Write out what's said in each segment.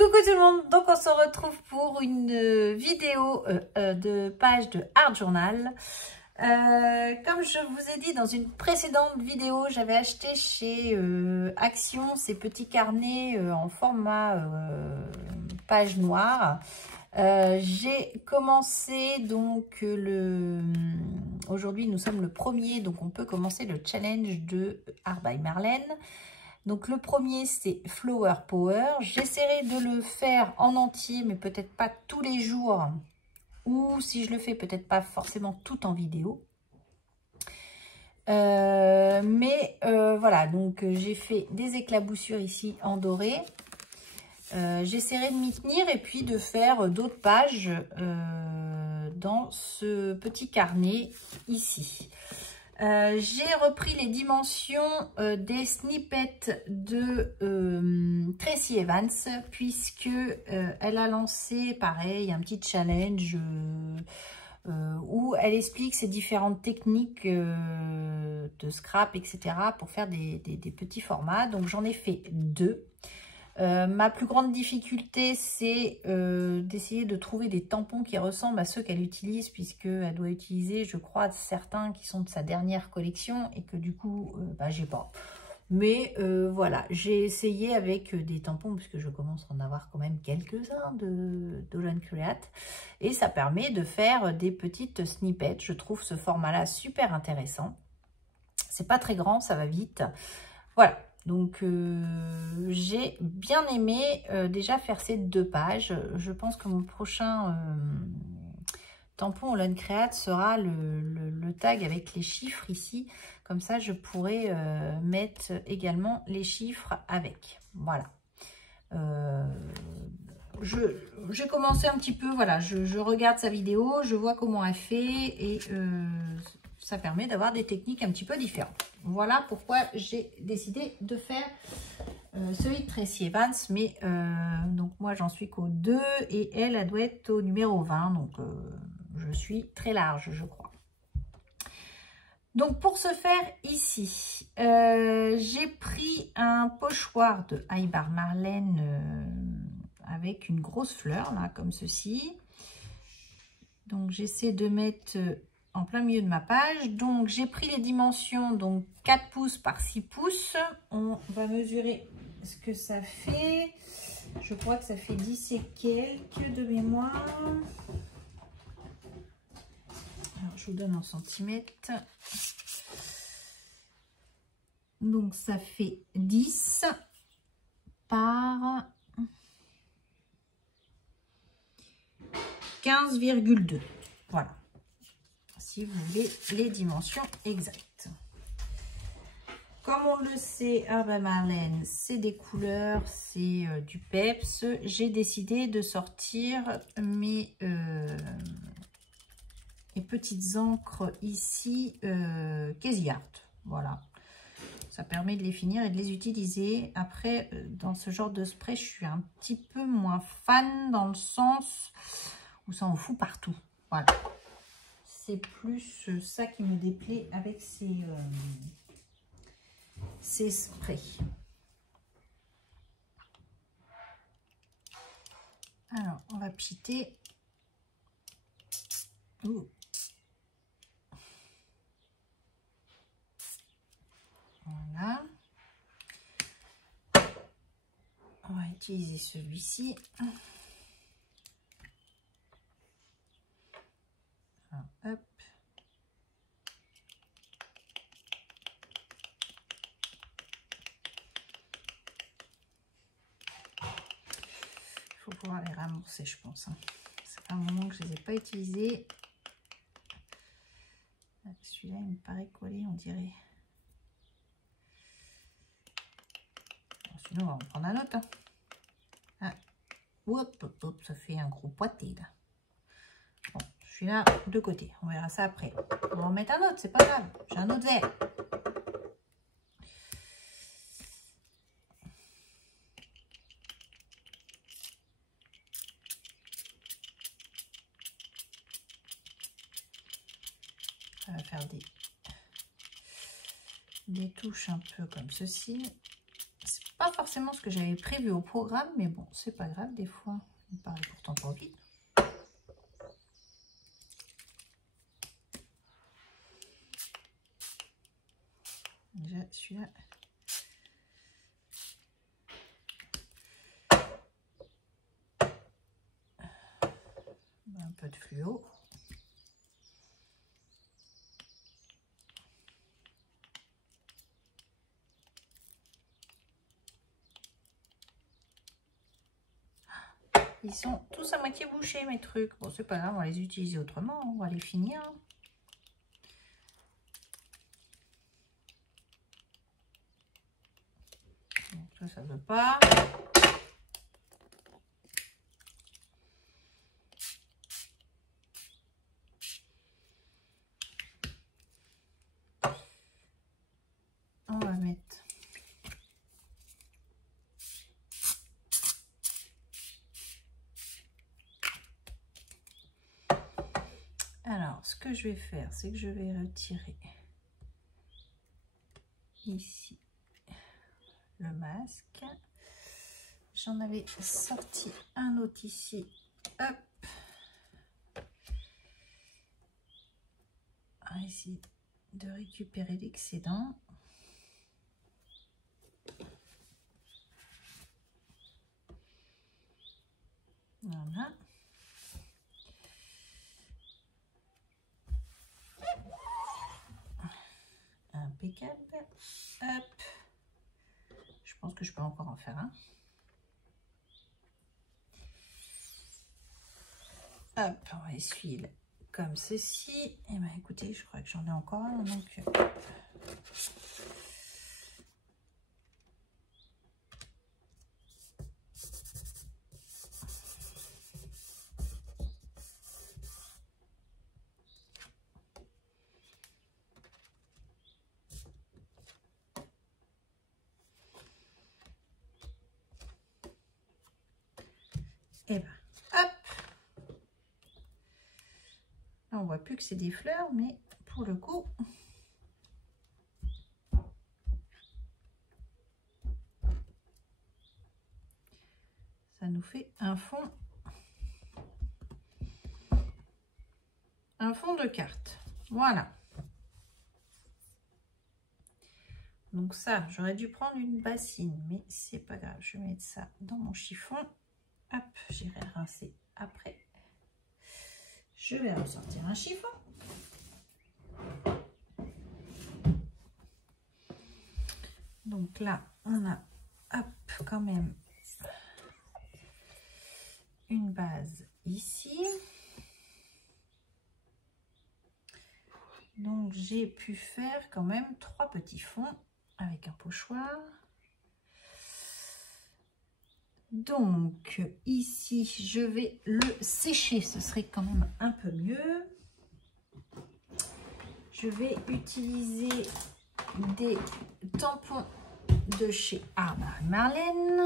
Coucou tout le monde, donc on se retrouve pour une vidéo de page de Art Journal. Comme je vous ai dit dans une précédente vidéo, j'avais acheté chez Action ces petits carnets en format page noire. J'ai commencé donc aujourd'hui nous sommes le 1er, donc on peut commencer le challenge de Art by Marlène. Donc le premier c'est Flower Power. J'essaierai de le faire en entier, mais peut-être pas tous les jours, ou si je le fais peut-être pas forcément tout en vidéo. Voilà, donc j'ai fait des éclaboussures ici en doré. J'essaierai de m'y tenir et puis de faire d'autres pages dans ce petit carnet ici. J'ai repris les dimensions des snippets de Tracy Evans, puisque elle a lancé pareil un petit challenge où elle explique ses différentes techniques de scrap, etc. pour faire des petits formats. Donc j'en ai fait 2. Ma plus grande difficulté, c'est d'essayer de trouver des tampons qui ressemblent à ceux qu'elle utilise, puisqu'elle doit utiliser, je crois, certains qui sont de sa dernière collection et que du coup, j'ai pas. Mais voilà, j'ai essayé avec des tampons, puisque je commence à en avoir quand même quelques-uns de Dolan Create, et ça permet de faire des petites snippets. Je trouve ce format-là super intéressant. C'est pas très grand, ça va vite. Voilà. Donc, j'ai bien aimé déjà faire ces 2 pages. Je pense que mon prochain tampon Dolan Create sera le tag avec les chiffres ici. Comme ça, je pourrai mettre également les chiffres avec. Voilà. J'ai commencé un petit peu, voilà, je regarde sa vidéo, je vois comment elle fait et ça permet d'avoir des techniques un petit peu différentes. Voilà pourquoi j'ai décidé de faire celui de Tracy Evans, mais donc moi j'en suis qu'au 2 et elle doit être au numéro 20, donc je suis très large, je crois. Donc pour ce faire ici, j'ai pris un pochoir de Art by Marlène avec une grosse fleur là comme ceci. Donc j'essaie de mettre en plein milieu de ma page. Donc j'ai pris les dimensions, donc 4 pouces par 6 pouces. On va mesurer ce que ça fait. Je crois que ça fait 10 et quelques de mémoire. Alors je vous donne en centimètres. Donc ça fait 10 par 15,2. Voilà. Si vous voulez les dimensions exactes. Comme on le sait, Art by Marlène, c'est des couleurs, c'est du peps. J'ai décidé de sortir mes petites encres ici, Casey Art. Voilà. Ça permet de les finir et de les utiliser. Après, dans ce genre de spray, je suis un petit peu moins fan dans le sens où ça en fout partout. Voilà. C'est plus ça qui me déplaît avec ces sprays. Alors, on va pchiter. Ouh. Voilà. On va utiliser celui-ci. Hop. Il faut pouvoir les ramorcer, je pense. C'est un moment que je ne les ai pas utilisés. Celui-là, il me paraît collé, on dirait. Bon, sinon, on va en prendre un autre. Ah. Hop, hop, hop, ça fait un gros pâté là. Bon, je suis là de côté. On verra ça après. On va en mettre un autre, c'est pas grave. J'ai un autre verre. On va faire des touches un peu comme ceci. C'est pas forcément ce que j'avais prévu au programme, mais bon, c'est pas grave, des fois, il me paraît pourtant pas vite. Déjà, celui-là. Un peu de fluo. Ils sont tous à moitié bouchés, mes trucs. Bon, c'est pas grave, on va les utiliser autrement. On va les finir. Donc, ça ne veut pas. On va mettre. Alors, ce que je vais faire, c'est que je vais retirer ici le masque. J'en avais sorti un autre ici. Hop. On va essayer de récupérer l'excédent. Voilà. Impeccable. Hop. Je pense que je peux encore en faire un. Hop, on va essuyer comme ceci. Et bien écoutez, je crois que j'en ai encore un. Donc et ben hop. Là, on voit plus que c'est des fleurs, mais pour le coup, ça nous fait un fond de carte. Voilà. Donc ça, j'aurais dû prendre une bassine, mais c'est pas grave. Je vais mettre ça dans mon chiffon. Hop, j'irai rincer après. Je vais ressortir un chiffon. Donc là, on a hop, quand même une base ici. Donc j'ai pu faire quand même 3 petits fonds avec un pochoir. Donc ici, je vais le sécher, ce serait quand même un peu mieux. Je vais utiliser des tampons de chez Art Marie-Marlène.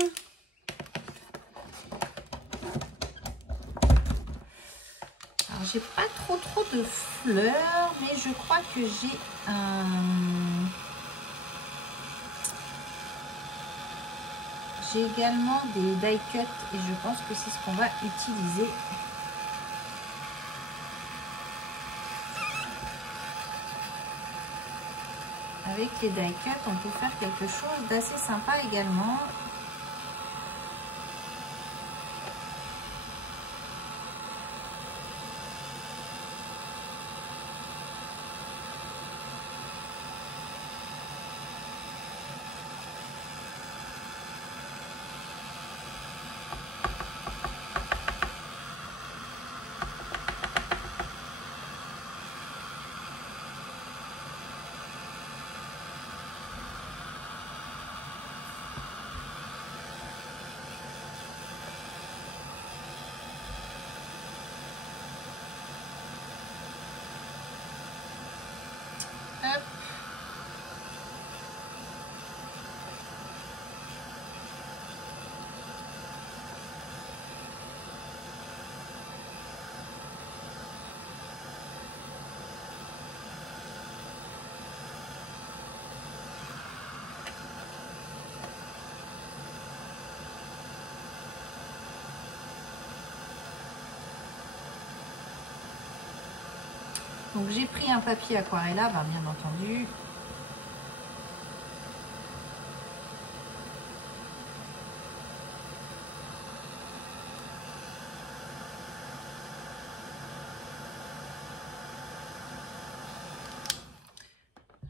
Alors j'ai pas trop de fleurs, mais je crois que j'ai un... J'ai également des die cut et je pense que c'est ce qu'on va utiliser. Avec les die cut, on peut faire quelque chose d'assez sympa également. Donc j'ai pris un papier aquarella, ben, bien entendu.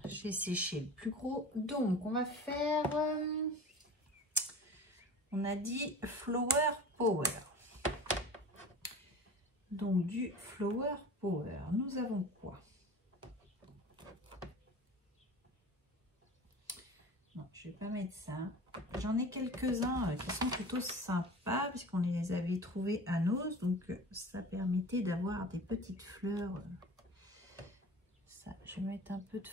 J'ai séché le plus gros. Donc on va faire, on a dit Flower Power. Donc du Flower Power, nous avons quoi? Non, je vais pas mettre ça. J'en ai quelques-uns qui sont plutôt sympas puisqu'on les avait trouvés à Nose. Donc ça permettait d'avoir des petites fleurs. Ça, je vais mettre un peu de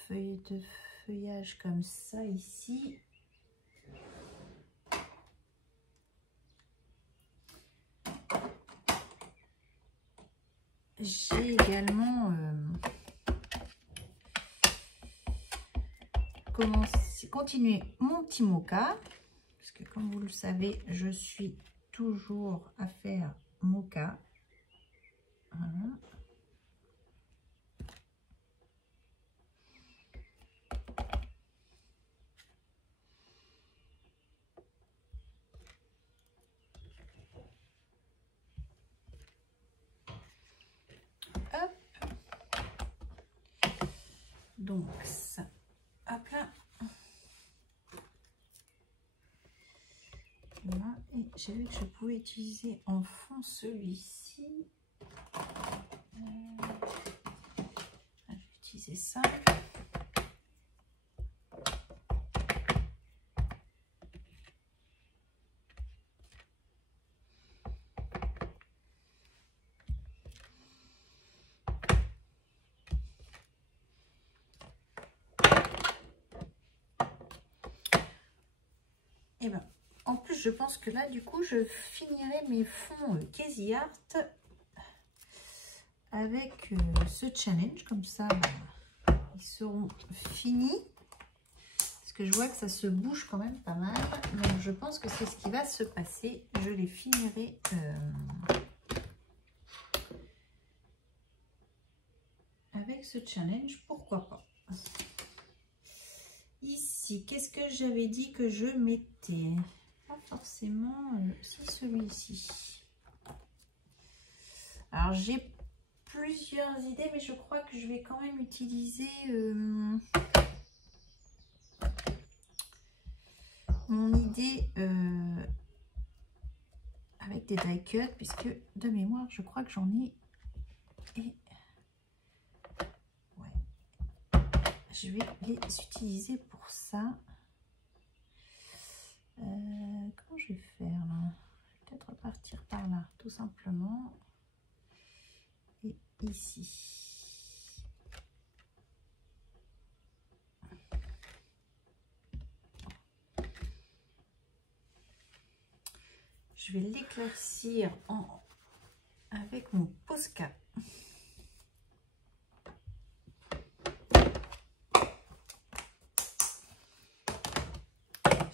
feuillage comme ça ici. J'ai également continué mon petit mocha, parce que comme vous le savez, je suis toujours à faire mocha. Voilà. Hop. Donc ça, hop là. Voilà. Et j'ai vu que je pouvais utiliser en fond celui-ci. Je vais utiliser ça. Et ben, en plus, je pense que là, du coup, je finirai mes fonds Casey Art avec ce challenge. Comme ça, ben, ils seront finis. Parce que je vois que ça se bouge quand même pas mal. Donc, je pense que c'est ce qui va se passer. Je les finirai avec ce challenge. Pourquoi pas? Ici, qu'est-ce que j'avais dit que je mettais? Pas forcément si celui-ci. Alors j'ai plusieurs idées, mais je crois que je vais quand même utiliser mon idée avec des die cuts, puisque de mémoire je crois que j'en ai. Et ouais, je vais les utiliser pour ça. Comment je vais faire là? Peut-être repartir par là, tout simplement. Et ici. Je vais l'éclaircir avec mon Posca.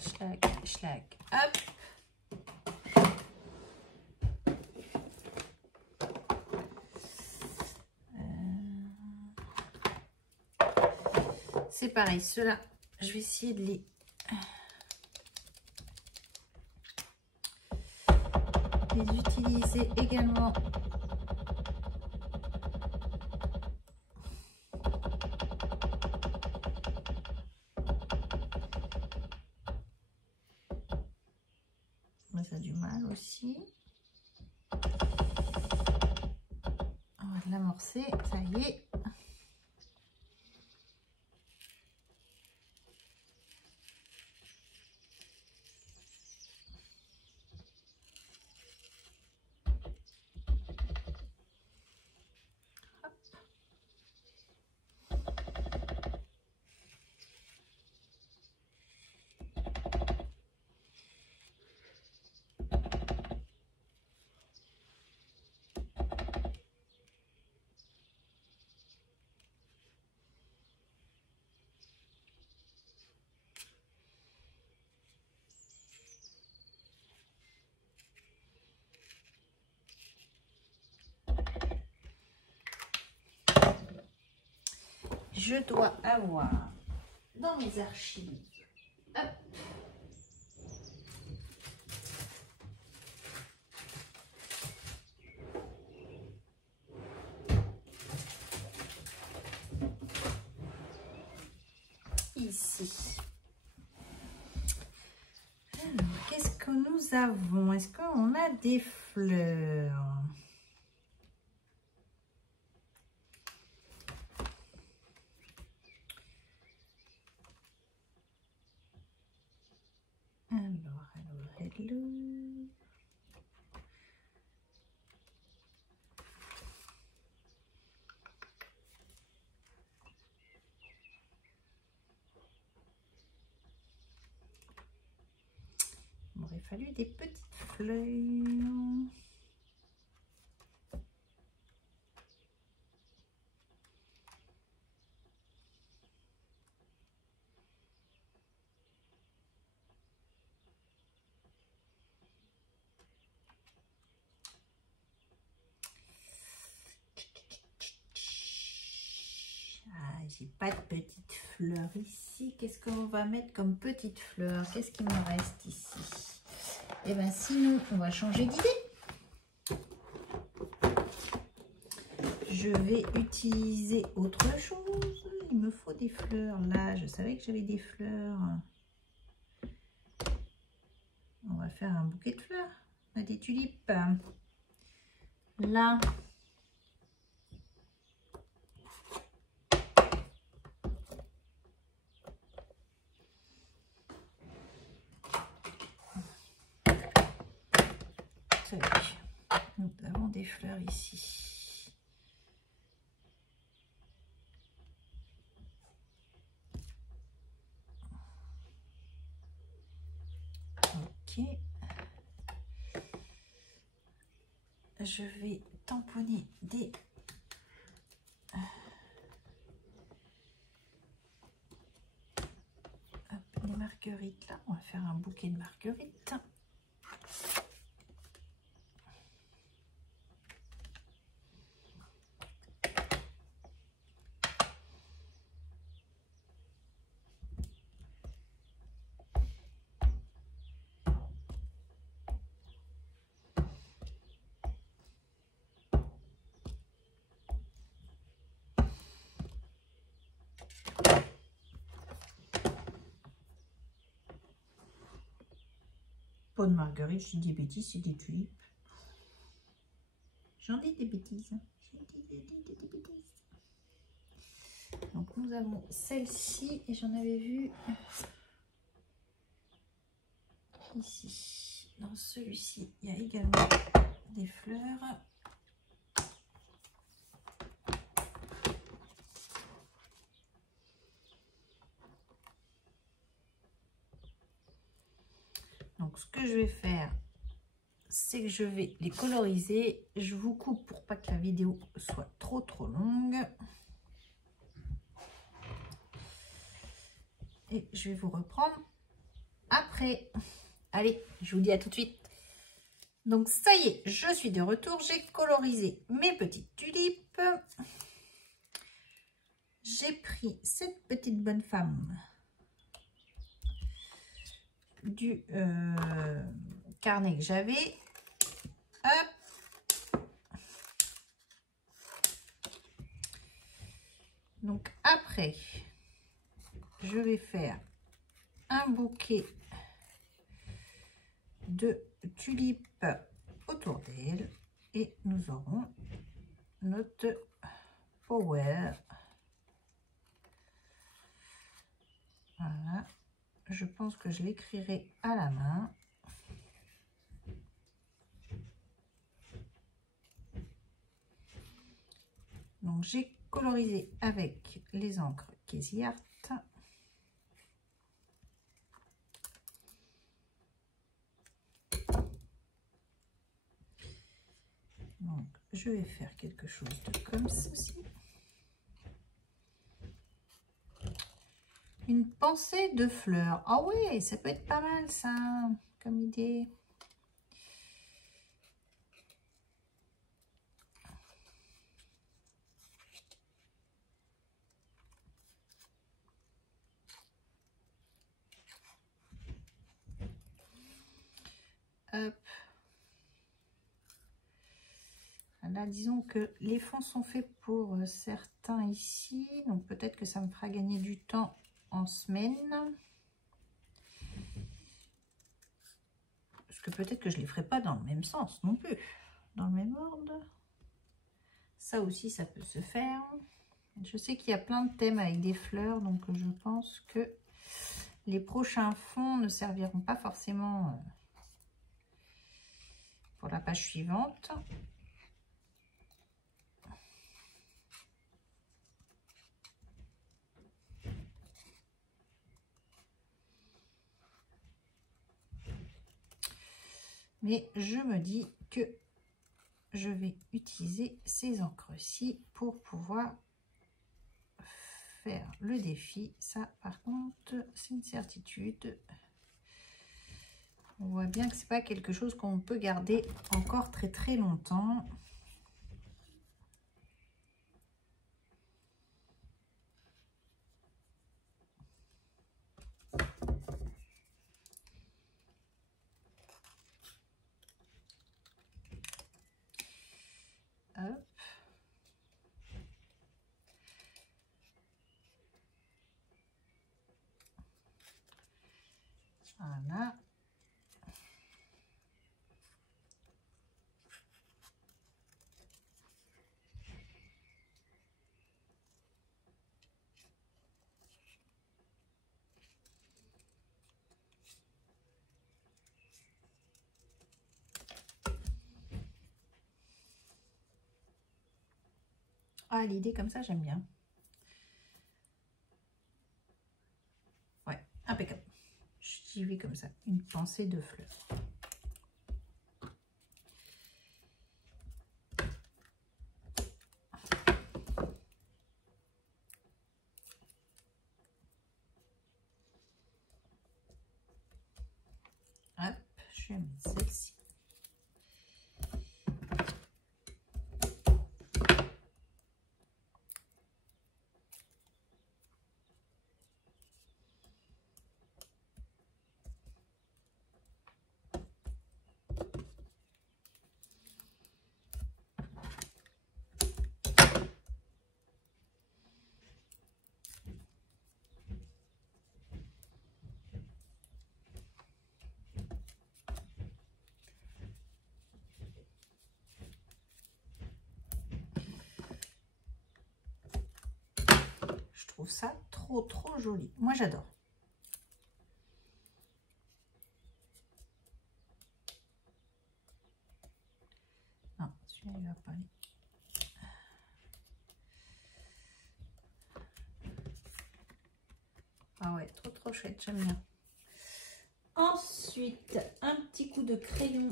Schlag, schlag, hop. C'est pareil, ceux-là, je vais essayer de les utiliser également ça a du mal aussi. On va l'amorcer, ça y est. je dois avoir dans mes archives. Hop. Ici. Qu'est-ce que nous avons? Est-ce qu'on a des fleurs? Hello. Il m'aurait fallu des petites fleurs. J'ai pas de petites fleurs ici. Qu'est-ce qu'on va mettre comme petites fleurs? Qu'est-ce qui me reste ici? Et bien sinon, on va changer d'idée. Je vais utiliser autre chose. Il me faut des fleurs. Là, je savais que j'avais des fleurs. On va faire un bouquet de fleurs. On a des tulipes. Là. Nous avons des fleurs ici. Ok. Je vais tamponner des marguerites là. On va faire un bouquet de marguerites. Pas de marguerite, je dis des bêtises, c'est des tulipes. J'en dis des bêtises. Des bêtises. Donc nous avons celle-ci et j'en avais vu ici. Dans celui-ci, il y a également des fleurs. Donc ce que je vais faire, c'est que je vais les coloriser. Je vous coupe pour pas que la vidéo soit trop longue. Et je vais vous reprendre après. Allez, je vous dis à tout de suite. Donc ça y est, je suis de retour. J'ai colorisé mes petites tulipes. J'ai pris cette petite bonne femme du carnet que j'avais. Hop. Donc après, je vais faire un bouquet de tulipes autour d'elle et nous aurons notre power. Voilà, je pense que je l'écrirai à la main. Donc j'ai colorisé avec les encres Casey Art. Donc je vais faire quelque chose de comme ceci. Une pensée de fleurs. Ah ouais, ça peut être pas mal ça, comme idée. Hop. Là, disons que les fonds sont faits pour certains ici. Donc, peut-être que ça me fera gagner du temps en semaine. Parce que peut-être que je ne les ferai pas dans le même sens non plus. Dans le même ordre. Ça aussi, ça peut se faire. Je sais qu'il y a plein de thèmes avec des fleurs. Donc, je pense que les prochains fonds ne serviront pas forcément pour la page suivante. Mais je me dis que je vais utiliser ces encres-ci pour pouvoir faire le défi. Ça, par contre, c'est une certitude. On voit bien que c'est pas quelque chose qu'on peut garder encore très très longtemps. Hop. Voilà. Ah, l'idée comme ça, j'aime bien. Ouais, impeccable. J'y vais comme ça, une pensée de fleurs. Hop, je vais mettre celle-ci. Je trouve ça trop joli. Moi, j'adore. Non, celui-là, il va pas aller. Ah ouais, trop chouette, j'aime bien. Ensuite, un petit coup de crayon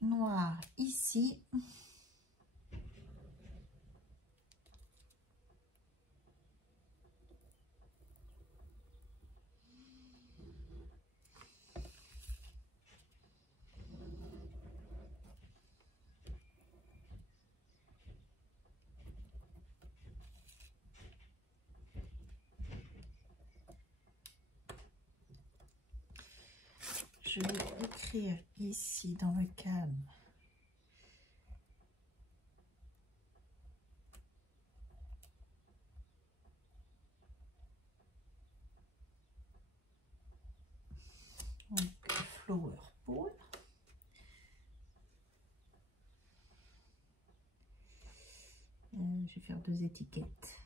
noir ici. Je vais écrire ici dans le calme. Donc, flower pool. Je vais faire 2 étiquettes.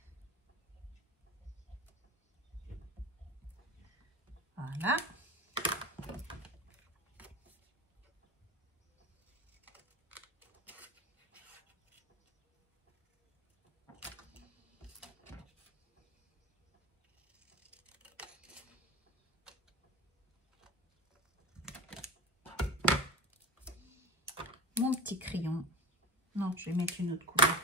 Voilà. Mon petit crayon. Non, je vais mettre une autre couleur.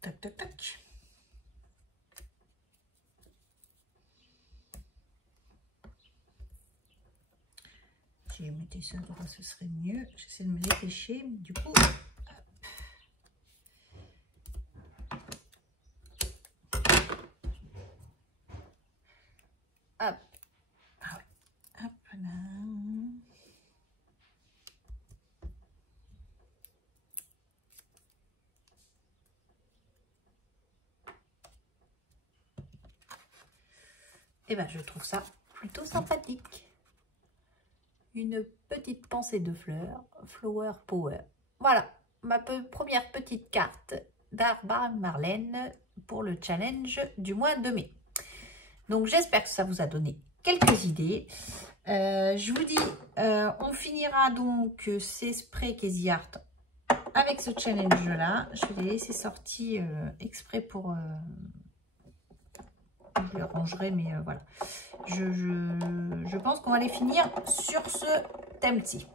Tac, tac, tac. Si je mettais ça droit, ce serait mieux. J'essaie de me dépêcher, mais du coup... Hop. Ah ouais. Hop là. Et ben, je trouve ça plutôt sympathique. Une petite pensée de fleurs, Flower Power. Voilà, ma première petite carte d'Arbane Marlène pour le challenge du mois de mai. Donc, j'espère que ça vous a donné quelques idées. Je vous dis, on finira donc ces sprays Casey Art avec ce challenge-là. Je vais les laisser sortis exprès pour... je les rangerai, mais voilà. Je pense qu'on va les finir sur ce thème-ci.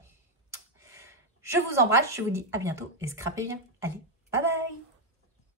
Je vous embrasse, je vous dis à bientôt et scrapez bien. Allez, bye bye!